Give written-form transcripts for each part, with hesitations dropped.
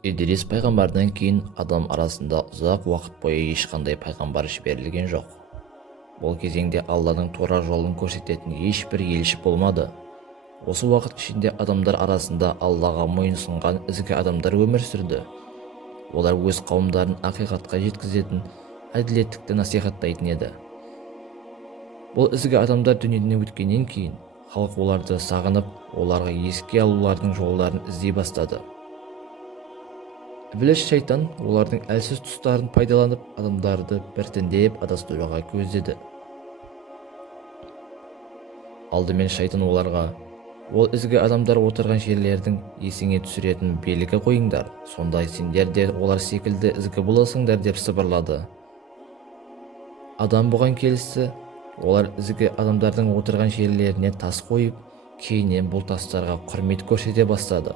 Идрис пайғамбардан кейін адам арасында ұзақ уақыт бойы ешқандай пайғамбар жіберілген жоқ. Бұл кезеңде Алланың тура жолын көрсететін ешбір елші болмады. Осы уақыт ішінде адамдар арасында Аллаға мойынсұнған ізгі адамдар өмір сүрді. Олар өз қауымдарын ақиқатқа жеткізетін әділеттікті насихаттайтын еді. Бұл ізгі адамдар дүниеден өткеннен кейін халық оларды сағынып, оларға еске алулардың жолдарын іздей бастады. Ібліс шайтан олардың әлсіз тұстарын пайдаланып, адамдарды біртіндеп адастыруға көздеді. Алдымен шайтан оларға: ол ізгі адамдар отырған жерлердің есіңе түсіретін белгі қойыңдар, сондай сендер де олар секілді ізгі боласыңдар деп сыбырлады. Адам бұған келісті. Олар ізгі адамдардың отырған жерлеріне тас қойып, кейіннен бұл тастарға құрмет көрсете бастады.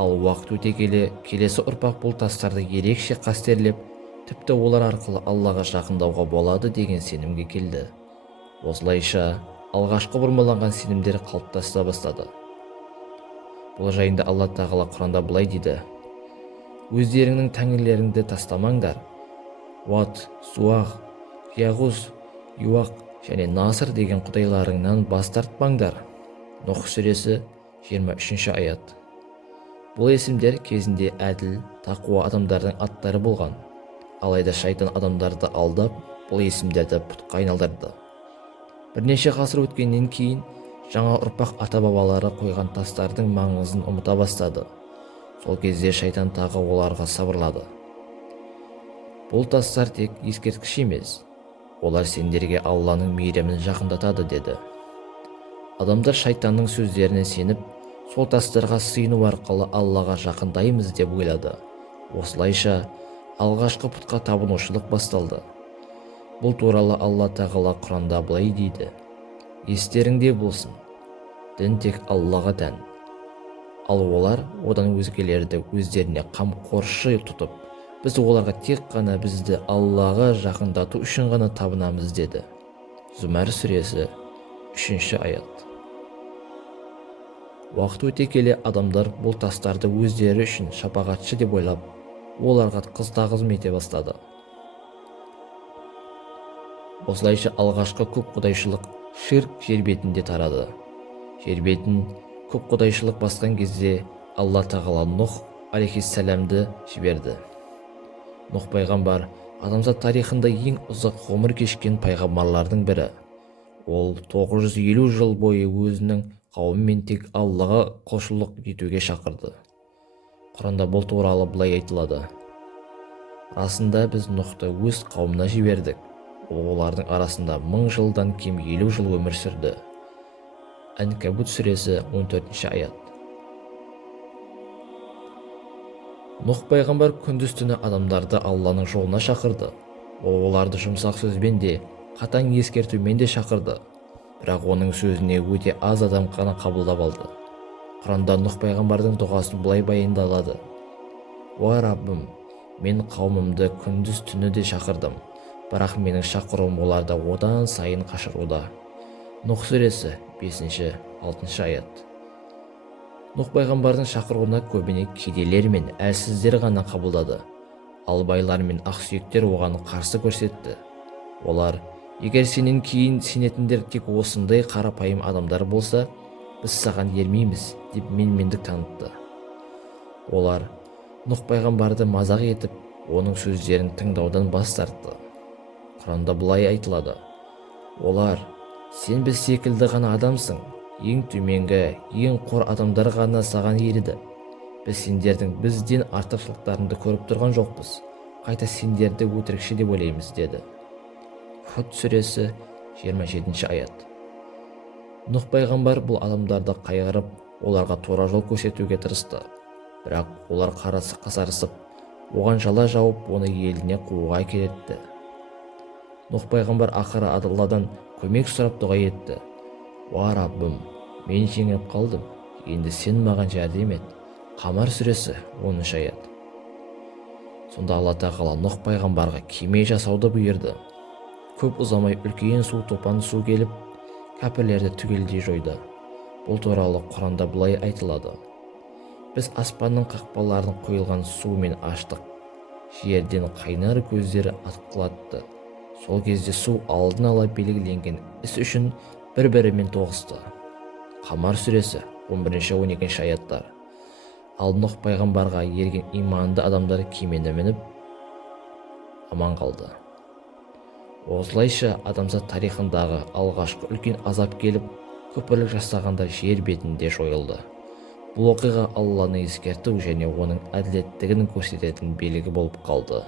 Ал уақыт өте келе, келесі ұрпақ бұл тастарды ерекше қастерлеп, тіпті олар арқылы Аллаға жақындауға болады деген сенімге келді. Осылайша алғашқы бұрмаланған сенімдер қалыптаса бастады. Бұл жайында Алла тағала Құранда былай дейді: өздеріңнің тәңірлеріңді тастамаңдар. Уат, Суақ, Яғуз, Юақ және Насыр деген құдайларыңнан бас тартпаңдар. Нұх сүресі 23 аят. Бұл есімдер кезінде әділ, тақуа адамдардың аттары болған. Алайда шайтан адамдарды алдап, бұл есімдерді пұтқа айналдырды. Бірнеше ғасыр өткеннен кейін жаңа ұрпақ ата-бабалары қойған тастардың маңызын ұмыта бастады. Сол кезде шайтан тағы оларға сабырлады: бұл тастар тек ескерткіш емес, олар сендерге Алланың мейірімін жақындатады деді. Адамдар шайтанның сөздеріне сеніп, сол тастарға сыйыну арқылы Аллаға жақындаймыз деп ойлады. Осылайша алғашқы пұтқа табынушылық басталды. Бұл туралы Алла тағала Құранда былай дейді: естеріңде болсын, дін тек Аллаға тән. Ал олар одан өзгелерді өздеріне қамқоршы тұтып, біз оларға тек қана бізді Аллаға жақындату үшін ғана табынамыз деді. Зумар сүресі 3 аят. Уақыт өте келе адамдар бұл тастарды өздері үшін шапағатшы деп ойлап, оларға қыз тағзым ете бастады. Осылайша алғашқы көп құдайшылық ширк жер бетінде тарады. Жер бетін көп құдайшылық басқан кезде Алла тағала Нұх алейхиссаламды жіберді. Нұх пайғамбар адамзат тарихында ең ұзақ ғұмыр кешкен пайғамбарлардың бірі. Ол 950 жыл бойы өзінің қауымымен тек Аллаға құлшылық етуге шақырды. Құранда бұл туралы былай айтылады: расында біз Нұхты өз қауымына жібердік. Олардың арасында 1000 жылдан кем 50 жыл өмір сүрді. Анкабут сүресі 14 аят. Нұх пайғамбар күндіз түні адамдарды Алланың жолына шақырды. Ол оларды жұмсақ сөзбен де, қатаң ескертумен де шақырды. Бірақ оның сөзіне өте аз адам ғана қабылдап алды. Құранда Нұх пайғамбардың дұғасын былай баяндалады: уа Раббым, мен қауымымды күндіз түні де шақырдым, бірақ менің шақыруым оларды одан сайын қашыруда. Нұх сүресі 5-6 аят. Нұх пайғамбардың шақыруына көбіне кедейлер мен әлсіздер ғана қабылдады. Ал байлар мен ақсүйектер оған қарсы көрсетті. Олар: егер сенен кейін сенетіндер тек осындай қарапайым адамдар болса, біз саған ермейміз деп менмендік танытты. Олар Нұх пайғамбарды мазақ етіп, оның сөздерін тыңдаудан бас тартты. Құранда былай айтылады: олар: сен біз секілді ғана адамсың, ең төменгі, ең қор адамдар ғана саған ереді. Біз сендердің бізден артықшылықтарыңды көріп тұрған жоқпыз, қайта сендерді өтірікші деп ойлаймыз деді. Худ сүресі 27 аят. Нұх пайғамбар бұл адамдарды қайғырып, оларға тура жол көрсетуге тырысты. Бірақ олар қасарысып, оған жала жауып, оны еліне қууға әкелетті. Нұх пайғамбар ақыры Алладан көмек сұрап дұға етті: уа Раббым, мен жеңіп қалдым, енді сен маған жәрдем ет. Қамар сүресі 10 аят. Сонда Алла тағала Нұх пайғамбарға кеме жасауды бұйырды. Көп ұзамай үлкен су топан су келіп, кәпірлерді түгелдей жойды. Бұл туралы Құранда былай айтылады: біз аспанның қақпаларын құйылған сумен аштық. Жерден қайнар көздері атқылатты. Сол кезде су алдын ала белгіленген іс үшін бір-бірімен тоғысты. Қамар сүресі 11-12 аяттар. Ал Нұх пайғамбарға ерген иманды адамдар кемені мініп аман қалды. Осылайша адамзат тарихындағы алғашқы үлкен азап келіп, көпірлік жасағанда жер бетінде жойылды. Бұл оқиға Алланы ескерту және оның әділеттігін көрсететін белгі болып қалды.